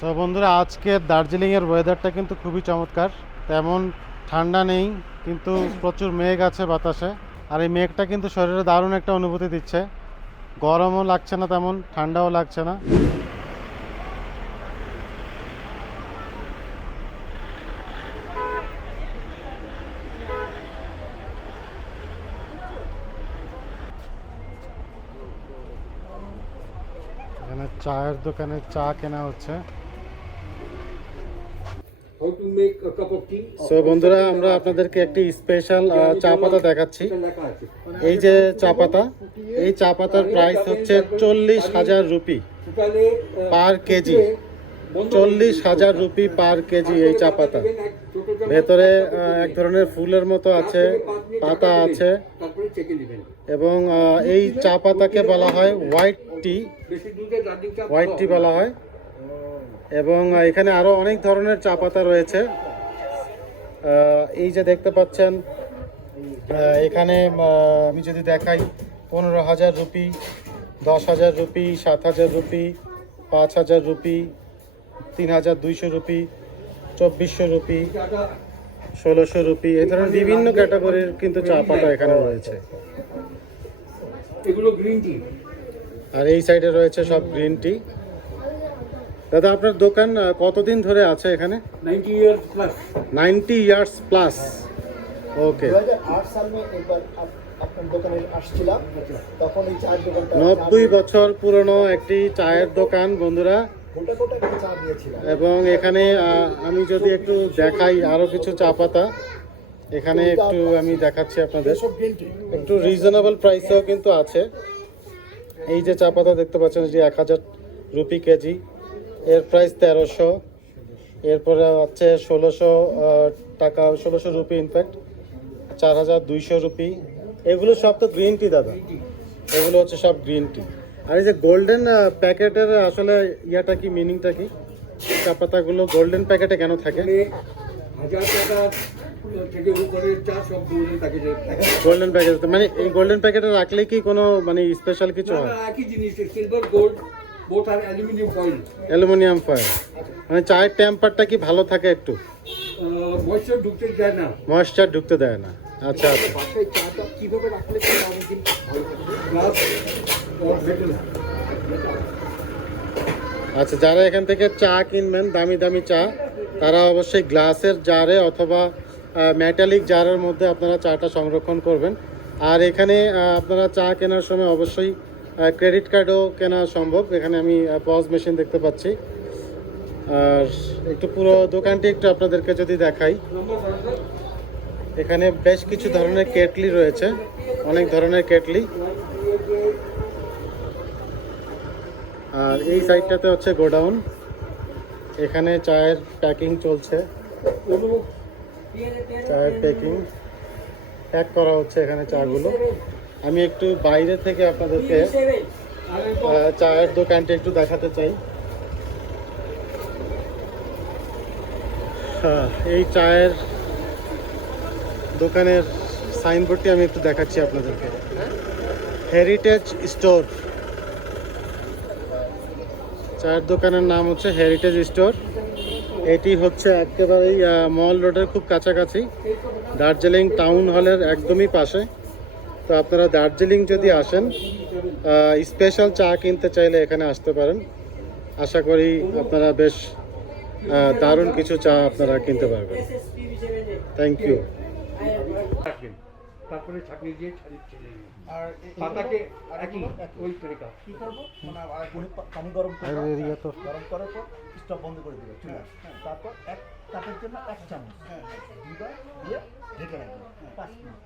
So বন্ধুরা, আজকের দার্জিলিংয়ের ওয়েদারটা কিন্তু খুবই চমৎকার। তেমন ঠান্ডা নেই, কিন্তু প্রচুর মেঘ আছে বাতাসে। আর এই মেঘটা কিন্তু শরীরে দারুণ একটা অনুভূতি দিচ্ছে। গরমও লাগছে না, তেমন ঠান্ডাও লাগছে না। এখানে চায়ের দোকানে চা কেনা হচ্ছে। সো বন্ধুরা, আমরা আপনাদেরকে একটি স্পেশাল চা পাতা দেখাচ্ছি। এই যে চা পাতা, এই চা পাতার প্রাইস হচ্ছে 40,000 রুপি পার কেজি। 40,000 রুপি পার কেজি এই চা পাতা। ভেতরে এক ধরনের ফুলের মতো আছে, পাতা আছে, এবং এই চা পাতাকে বলা হয় হোয়াইট টি বলা হয়। এবং এখানে আরো অনেক ধরনের চা পাতা রয়েছে। এই যে দেখতে পাচ্ছেন, এখানে আমি যদি দেখাই, 15,000 rupee, 10,000 rupee, 7,000 rupee, 5,000 rupee, 3,200 rupee, 2,400 rupee, 1,600 rupee, এই ধরনের বিভিন্ন ক্যাটাগরির কিন্তু চা পাতা এখানে রয়েছে। এগুলো গ্রিন টি। আর এই সাইডে রয়েছে সব গ্রিন টি। দাদা, আপনার দোকান কতদিন ধরে আছে এখানে? 90 years plus। 90 years plus. Okay. 2008 সাল में एक बार আপনার দোকানে আসছিলাম, তখন এই চায়ের দোকানটা 90 বছর পুরনো একটি চায়ের দোকান বন্ধুরা। গোটা গোটা করে চা দিয়েছিলাম। এবং এখানে আমি যদি একটু দেখাই আরো কিছু চা পাতা, এখানে একটু আমি দেখাচ্ছি আপনাদের। একটু রিজনেবল প্রাইসেও কিন্তু আছে। এই যে চা পাতা দেখতে পাচ্ছেন, যে 1,000 রুপি কেজি, এর প্রাইস 1300। এরপরে হচ্ছে 1,600 টাকা, 1,600 রুপি ইনফ্যাক্ট, 4,200 রুপি। এগুলো সব তো গ্রিন টি দাদা, এগুলো হচ্ছে সব গ্রিন টি। আর এই যে গোল্ডেন প্যাকেটের আসলে ইয়াটা কি, মিনিংটা কি? চা পাতাগুলো গোল্ডেন প্যাকেটে কেন থাকে? 1000 টাকা থেকে উপরে চা সব গোল্ডেন প্যাকেটে। গোল্ডেন প্যাকেট মানে এই গোল্ডেন প্যাকেটে রাখলে কি কোনো মানে স্পেশাল কিছু হয়? একই জিনিস, সিলভার গোল্ড বোথ আর অ্যালুমিনিয়াম ফয়েল। অ্যালুমিনিয়াম ফয়েল মানে চায়ের টেম্পারটা কি ভালো থাকে একটু? ময়েশ্চার ঢুকতে দেয় না। ময়েশ্চার ঢুকতে দেয় না। আচ্ছা আচ্ছা। বাসায় চাটা কিভাবে রাখলে পরে অনেকদিন ভালো থাকবে? Glass or metal. আচ্ছা, যারা এখান থেকে চা কিনবেন, দামি দামি চা, তারা অবশ্যই গ্লাসের জারে অথবা মেটালিক জারের মধ্যে আপনারা চাটা সংরক্ষণ করবেন। আর এখানে আপনারা চা কেনার সময় অবশ্যই ক্রেডিট কার্ডও কেনা সম্ভব। এখানে আমি পজ মেশিন দেখতে পাচ্ছি। আর একটু পুরো দোকানটি একটু আপনাদেরকে যদি দেখাই, এখানে বেশ কিছু ধরনের কেটলি রয়েছে, অনেক ধরনের কেটলি। আর এই সাইডটাতে হচ্ছে গোডাউন, এখানে চায়ের প্যাকিং চলছে। চায়ের প্যাক করা হচ্ছে এখানে চাগুলো। আমি একটু বাইরে থেকে আপনাদেরকে চায়ের দোকানটা একটু দেখাতে চাই। এই চায়ের দোকানের সাইনবোর্ডটি আমি একটু দেখাচ্ছি আপনাদেরকে। হেরিটেজ স্টোর, চায়ের দোকানের নাম হচ্ছে হেরিটেজ স্টোর। এটি হচ্ছে একেবারেই মল রোডের খুব কাছাকাছি, দার্জিলিং টাউন হলের একদমই পাশে। তো আপনারা দার্জিলিং যদি আসেন, স্পেশাল চা কিনতে চাইলে এখানে আসতে পারেন। আশা করি আপনারা বেশ দারুণ কিছু চা আপনারা কিনতে পারবেন। Thank you. তারপরে ছাঁকনি দিয়ে ছেড়ে আর পাতাকে একই ওই তরিকা কি করবো, মানে পানি গরম করে গরম করার পর স্টোভ বন্ধ করে দিবে চুলা। তারপর এক কাপের জন্য 1 চামচ দিবা, দিয়ে ঢেকে রাখবে 5 মিনিট।